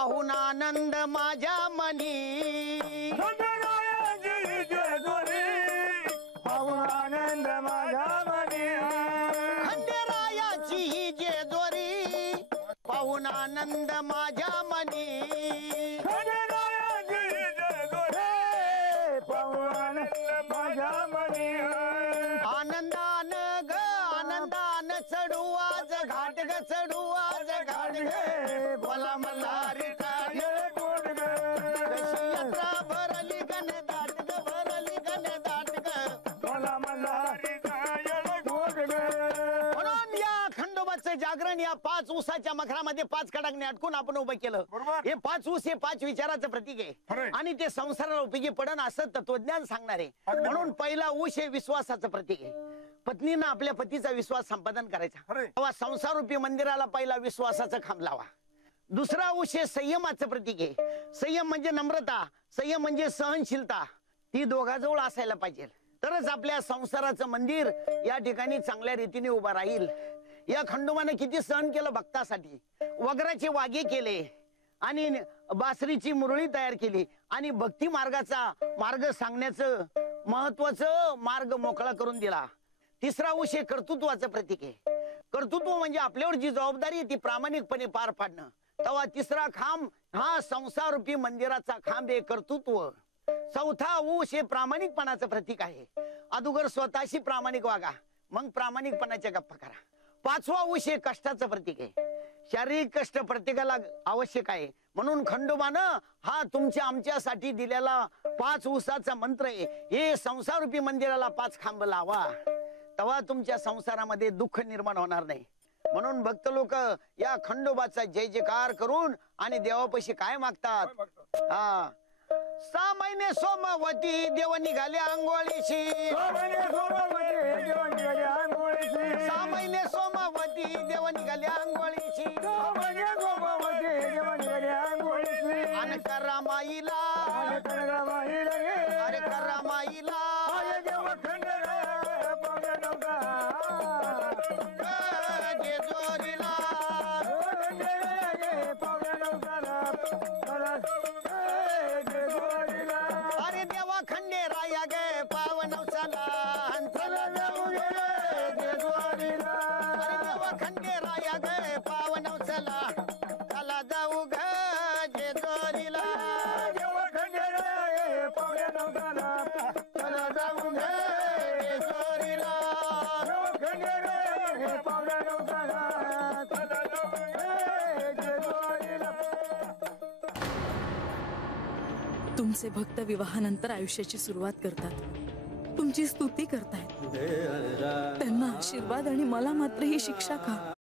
पाहून आनंद माझ्या मनी खंडेरायाची जेजुरी पाहून आनंद माझ्या मनी खंडेरायाची ही जेजुरी पाहून आनंद माझ्या मनी खंडेरायाची जेजुरी पाहून आनंद माझ्या मनी आनंदान ग आनंदान चढू आज घाट ग चढू आज घाट ग बोला मल्हारी टाळे गोड ग कशी यात्रा भरली गण दाट ग भरली गण दाट ग मला मल्हारी टाळे गोड ग म्हणून या खंडोबाचं जागरण या 5 ऊसाच्या मखरामध्ये 5 कडाकने अटकून आपण उभं केलं. बरोबर. हे 5 ऊस हे 5 विचाराचं प्रतीक आहे खरंय. आणि ते संसाराला उपयोगी पडन असं तत्वज्ञान सांगणार आहे. अगदी म्हणून पहिला ऊस हे विश्वासाचं प्रतीक आहे. पत्नीनं आपल्या पतीचा विश्वास संपादन करायचा. खरंय. तेव्हा संसार रूपी मंदिराला पहिला विश्वासाचा खांब लावा. दुसरा ऊस हे संयमाचं प्रतीक आहे. संयम म्हणजे नम्रता, संयम म्हणजे सहनशीलता, ती दोघांजवळ असायला पाहिजे. तरच आपल्या संसाराचं मंदिर या ठिकाणी चांगल्या रीतीने उभा राहील. या खंडोबाने किती सहन केलं भक्तासाठी. वगराचे वागे केले आणि बासरीची मुरळी तयार केली आणि भक्ती मार्गाचा मार्ग सांगण्याचं महत्वाचं मार्ग मोकळा करून दिला. तिसरा ऊस हे कर्तृत्वाचं प्रतीक आहे. कर्तृत्व म्हणजे आपल्यावर जी जबाबदारी आहे ती प्रामाणिकपणे पार पाडणं. तेव्हा तिसरा खांब हा संसार रूपी मंदिराचा खांब आहे कर्तृत्व. चौथा ऊस हे प्रामाणिकपणाचं प्रतीक आहे. अगोदर स्वतःशी प्रामाणिक वागा, मग प्रामाणिकपणाच्या गप्पा करा. पाचवा ऊस हे कष्टाचं प्रतीक आहे. शारीरिक कष्ट प्रत्येकाला आवश्यक आहे. म्हणून खंडोबानं हा तुमच्या आमच्यासाठी दिलेला 5 ऊसाचा मंत्र आहे. हे संसार रूपी मंदिराला 5 खांब लावा, तेव्हा तुमच्या संसारामध्ये दुःख निर्माण होणार नाही. म्हणून भक्त लोक या खंडोबाचा जय जयकार करून आणि देवापाशी काय मागतात. हा 6 महिने सोमवती देव निघाले आंघोळीशी. 6 महिने सोमवती देव निघाले आंघोळीशी. 6 महिने सोमवती देव निघाले आंघोळीशी. 6 महिने सोमवती देव निघाले आंघोळीशी. आणि करा माईला अरे करा माईला गे. अरे करा माईला अरे देव खंडेराया पावल्या नव्हता. जेजुरीला खंडेराया गे पावल्या नव्हता. जेजुरीला अरे देवा खंडेराया गे पावनवसाला चला जाऊ गे जेजुरीला अरे देवा खंडेराया गे पावनवसाला चला जाऊ ग जेजुरीला देव खंडेराया गे पावल्या नव्हता. चला जाऊ ग जेजुरीला देव खंडेराया गे पावल्या नव्हता. जेजुरीला तुमचे भक्त विवाहानंतर आयुष्याची सुरुवात करतात, तुमची स्तुती करतायत. त्यांना आशीर्वाद आणि मला मात्र ही शिक्षा का?